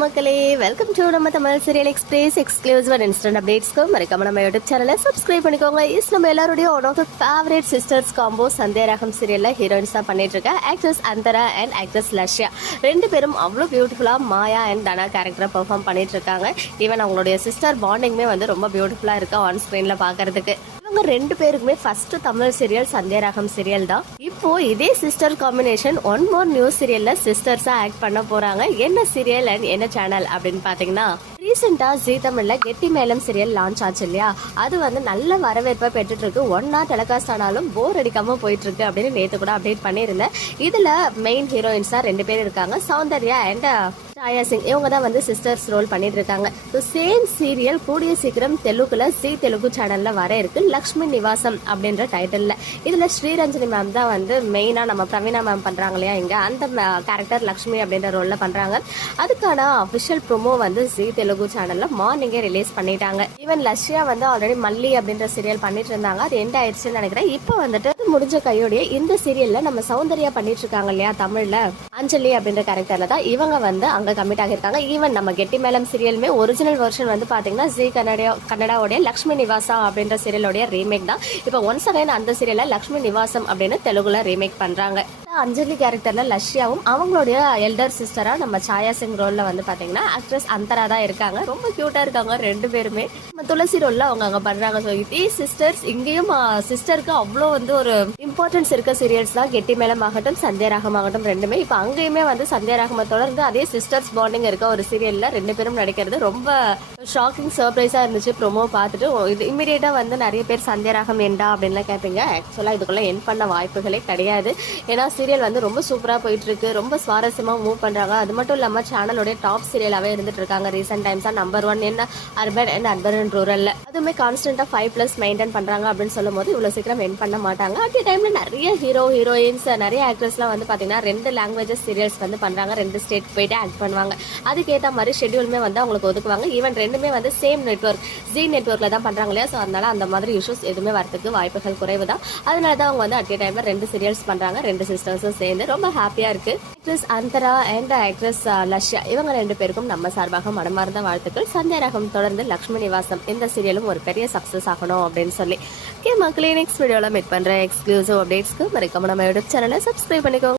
மக்களே welcome to நம்ம Tamil serial express exclusive and instant அப்டேட்ஸ்க்கு மறக்காம நம்ம யூடியூப் சேனலை சப்ஸ்கிரைப் பண்ணிக்கோங்க. இஸ் நம்ம எல்லாருடைய one of the favourite sisters combo Sandhyaragam சீரியலில் ஹீரோயின்ஸ் தான் பண்ணிட்டு இருக்க actress Antara and actress Lashya. ரெண்டு பேரும் அவ்வளோ பியூட்டிஃபுல்லாக மாயா அண்ட் தனா கேரக்டரை பெர்ஃபார்ம் பண்ணிட்டு இருக்காங்க ஈவன் அவங்களுடைய சிஸ்டர் பாண்டிங்குமே வந்து ரொம்ப பியூட்டிஃபுல்லாக இருக்கு ஆன் ஸ்க்ரீனில் பார்க்கறதுக்கு இவங்க ரெண்டு பேருக்குமே first Tamil serial Sandhyaragam serial தான். இப்போ இதே sister combination one more new சீரியலில் சிஸ்டர்ஸாக ஆக்ட் பண்ண போகிறாங்க என்ன சீரியல் அண்ட் என்ன சேனல் அப்படின்னு பார்த்தீங்கன்னா ரீசெண்டாக ஜீ தமிழில் கெட்டி மேலம் சீரியல் லான்ச் ஆச்சு இல்லையா? அது வந்து நல்ல வரவேற்பை பெற்றுட்ருக்கு ஒன்னாக ஒன் டெலிகாஸ்ட் ஆனாலும் போர் அடிக்காமல் போயிட்டுருக்கு அப்படின்னு நேற்று கூட அப்டேட் பண்ணியிருந்தேன். இதில் மெயின் ஹீரோயின்ஸாக ரெண்டு பேர் இருக்காங்க. சௌந்தர்யா அண்ட் சாயா சிங் இவங்க தான் வந்து சிஸ்டர்ஸ் ரோல் பண்ணிட்டு இருக்காங்க. ஸோ சேம் சீரியல் கூடிய சீக்கிரம் தெலுங்குல சி தெலுங்கு சேனல்ல வர இருக்கு லக்ஷ்மி நிவாசம் அப்படின்ற டைட்டில்ல இதுல ஸ்ரீரஞ்சனி மேம் தான் வந்து மெயினா நம்ம பிரவீனா மேம் பண்றாங்க இல்லையா இங்க. அந்த கேரக்டர் லக்ஷ்மி அப்படின்ற ரோல்ல பண்றாங்க. அதுக்கான அபிஷியல் ப்ரோமோ வந்து சி தெலுங்கு சேனல்ல மார்னிங்கே ரிலீஸ் பண்ணிட்டாங்க. ஈவன் லஷ்யா வந்து ஆல்ரெடி மல்லி அப்படின்ற சீரியல் பண்ணிட்டு இருந்தாங்க. அது எண்ட் ஆயிடுச்சுன்னு நினைக்கிறேன். இப்போ வந்துட்டு முடிஞ்ச கையோடைய இந்த சீரியல்ல நம்ம சௌந்தர்யா பண்ணிட்டு இருக்காங்க இல்லையா தமிழ்ல? அஞ்சலி அப்படின்ற கேரக்டர்ல தான் இவங்க வந்து அங்க கமிட் ஆகியிருக்காங்க. ஈவன் நம்ம கெட்டி மேலம் சீரியலுமே ஒரிஜினல் வெர்ஷன் வந்து பாத்தீங்கன்னா ஜி கன்னடா கன்னடாவுடைய லக்ஷ்மி நிவாசா அப்படின்ற சீரியலோடைய ரீமேக் தான். இப்போ ஒன்ஸ் அகைன் அந்த சீரியல்ல லக்ஷ்மி நிவாசம் அப்படின்னு தெலுங்குல ரீமேக் பண்றாங்க. அஞ்சலி கேரக்டர்ல லஷ்யாவும் அவங்களுடைய எல்டர் சிஸ்டரா நம்ம சாயா சிங் ரோல்ல வந்து பாத்தீங்கன்னா ஆக்ட்ரஸ் அந்தரா தான் இருக்காங்க. ரொம்ப கியூட்டா இருக்காங்க ரெண்டு பேருமே. நம்ம துளசி ரோல்ல அவங்க அங்க பண்றாங்க. ஸோ இதே சிஸ்டர்ஸ் இங்கேயும் சிஸ்டருக்கு அவ்வளோ வந்து ஒரு இம்பார்ட்டன்ஸ் இருக்க சீரியல்ஸ் தான் கெட்டி மேலம் ஆகட்டும் சந்தியாராகம் ஆகட்டும் ரெண்டுமே. இப்போ அங்கேயுமே வந்து சந்தியாராகம தொடர்ந்து அதே சிஸ்டர்ஸ் பாண்டிங் இருக்க ஒரு சீரியல்ல ரெண்டு பேரும் நடிக்கிறது ரொம்ப ஷாக்கிங் சர்ப்ரைஸா இருந்துச்சு. ப்ரோமோ பார்த்துட்டு இது இமீடியட்டா வந்து நிறைய பேர் சந்தியாராகம் ஏண்டா அப்படின்லாம் கேட்பீங்க. ஆக்சுவலா இதுக்குள்ள என் பண்ண வாய்ப்புகளே கிடையாது. ஏன்னா சீரியல் வந்து ரொம்ப சூப்பரா போயிட்டு இருக்கு ரொம்ப சுவாரஸ்யமா மூவ் பண்றாங்க. அது மட்டும் இல்லாம சேனலோட டாப் சீரியலாவே இருந்துட்டு இருக்காங்க. ரீசெண்ட் டைம்ஸா நம்பர் ஒன் என்ன? அர்பன் அண்ட் அர்பன் அண்ட் ரூரல்ல அதுவுமே கான்ஸ்டன்டா ஃபைவ் பிளஸ் மெயின்டைன் பண்றாங்க அப்படின்னு சொல்லும் போது இவ்வளவு சீக்கிரம் என் பண்ண மாட்டாங்க. அட் டைம்ல நிறைய ஹீரோ ஹீரோயின்ஸ் நிறைய ஆக்ட்ரஸ்லாம் வந்து பார்த்தீங்கன்னா ரெண்டு லாங்குவேஜஸ் சீரியல்ஸ் வந்து பண்றாங்க. ரெண்டு ஸ்டேட் போயிட்டு ஆக்ட் பண்ணுவாங்க. அதுக்கேற்ற மாதிரி ஷெட்யூலுமே வந்து அவங்களுக்கு ஒதுக்குவாங்க. ஈவன் ரெண்டுமே வந்து சேம் நெட்வொர்க் ஜி நெட்வொர்க்ல தான் பண்றாங்க இல்லையா? ஸோ அதனால அந்த மாதிரி இஷ்யூஸ் எதுவுமே வரதுக்கு வாய்ப்புகள் குறைவு தான் அதனால தான் அவங்க வந்து அட் டைம்ல ரெண்டு சீரியல்ஸ் பண்றாங்க. ரெண்டு சிஸ்டர்ஸும் சேர்ந்து ரொம்ப ஹாப்பியா இருக்கு. Actress Antara and actress Lashya இவங்க ரெண்டு பேருக்கும் நம்ம சார்பாக மனமார்ந்த வாழ்த்துக்கள். சந்தியாரகம் தொடர்ந்து லக்ஷ்மி நிவாசம். இந்த சீரியலும் ஒரு பெரிய சக்ஸஸ் ஆகணும் அப்படின்னு சொல்லி. ஓகே மக்களே நெக்ஸ்ட் வீடியோவில் மீட் பண்ணுறேன் எக்ஸ்க்ளூசிவ் அப்டேட்ஸ்க்கு மறக்காம நம்ம யூடியூப் சேனலை சப்ஸ்கிரைப் பண்ணிக்கோங்க.